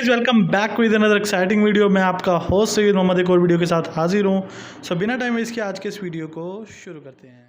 Guys, welcome back with another exciting video. मैं आपका host Saeed Mohammad एक और वीडियो के साथ हाजिर हूँ। सो बिना टाइम वेस्ट किए आज के इस वीडियो को शुरू करते हैं।